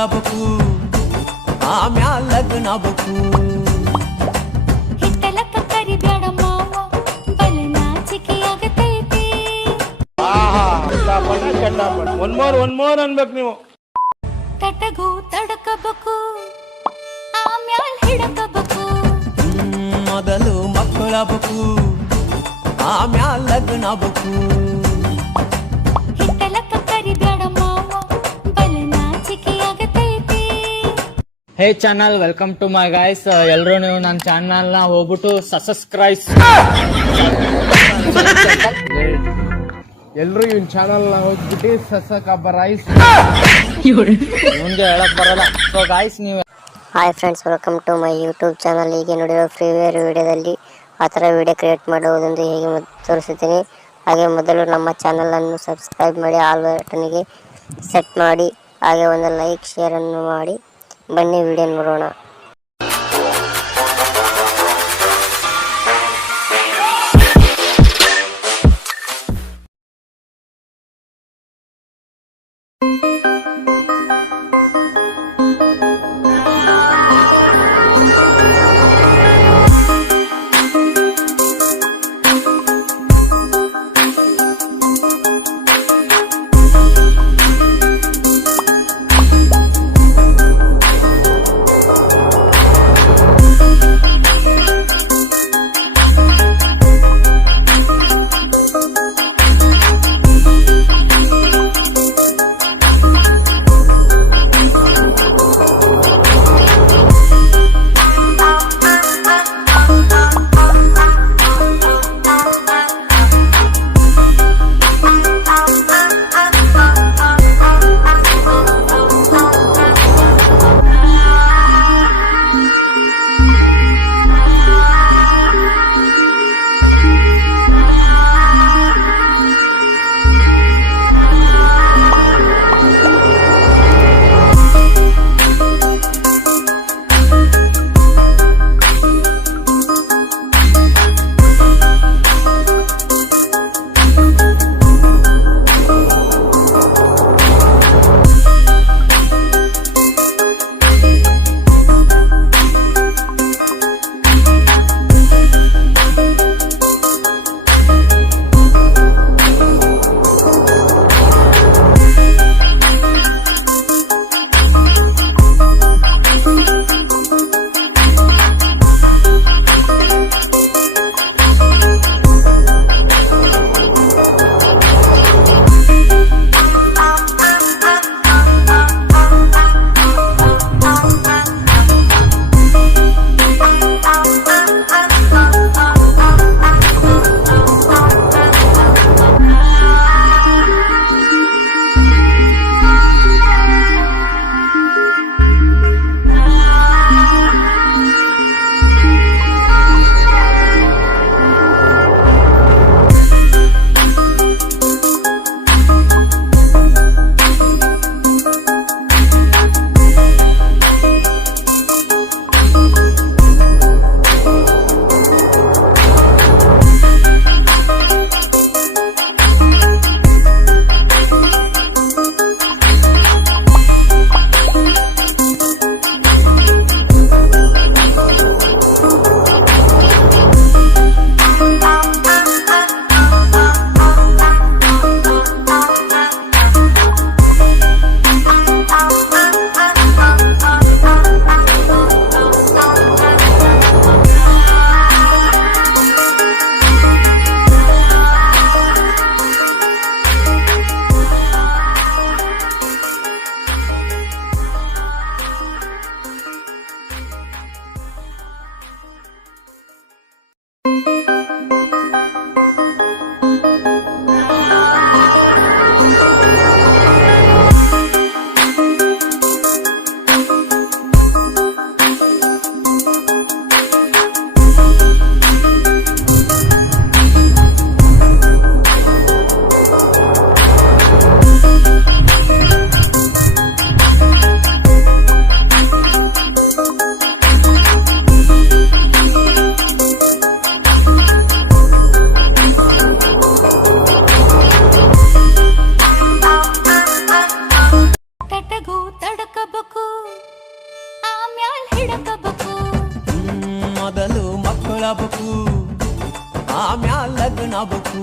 ಮಕ್ಕಳಾಗಬೇಕು ಆಮ್ಯಾಲ ಲಗ್ನ ಆಗ್ಬೇಕು. ಹಿತ್ತಲಕ್ಕ ಕರಿಬ್ಯಾಡ ಮಾವ ಬಲ ನಾಚಿಕೆ ಆಗತೈತಿ. ಒನ್ ಮೋರ್ ಅನ್ಬೇಕು ನೀವು. ತಟಗೂ ತಡಕಬೇಕು ಆಮ್ಯಾಲ್ ಹಿಡಕಬೇಕು. ಮೊದಲು ಮಕ್ಕಳಾಗಬೇಕು ಆಮ್ಯಾಲ ಲಗ್ನ ಆಗ್ಬೇಕು. ಹಿತ್ತಲಕ್ಕ ಕರಿಬ್ಯಾಡ ಮಾವ ಬಲ ನಾಚಿಕೆ ಆಗತೈತಿ. Hey channel, welcome to my guys. ಎಲ್ಲರೂ ನೀವು ನನ್ನ ಚಾನಲ್ ನ ಹೋಗ್ಬಿಟ್ಟು ಸಬ್ಸ್ಕ್ರೈಬ್. ಎಲ್ರು ಇವನ್ ಚಾನಲ್ ನ ಹೋಗ್ಬಿಟ್ಟು ಸಸಕಬರೈಸ್ ಮುಂದೆ ಹೇಳಕ್ ಬರಲ್ಲ. ಸೊ ಗೈಸ್, ನೀವು hi friends, welcome to my YouTube channel. ಹೀಗೆ ನೋಡಿರೋ ಫ್ರೀವೇರ್ ವಿಡಿಯೋದಲ್ಲಿ ಆ ಥರ ವಿಡಿಯೋ ಕ್ರಿಯೇಟ್ ಮಾಡುವುದೆಂದು ಹೇಗೆ ತೋರಿಸುತ್ತೀನಿ. ಹಾಗೆ ಮೊದಲು ನಮ್ಮ ಚಾನಲನ್ನು ಸಬ್ಸ್ಕ್ರೈಬ್ ಮಾಡಿ, ಆಲ್ ಬಟನ್ಗೆ ಸೆಟ್ ಮಾಡಿ, ಹಾಗೆ ಒಂದು ಲೈಕ್ ಶೇರನ್ನು ಮಾಡಿ. ಬನ್ನಿ ವಿಡಿಯೋ ನೋಡೋಣ. ಮಕ್ಕಳಾಗಬೇಕು ಆಮ್ಯಾಲ ಲಗ್ನ ಆಗ್ಬೇಕು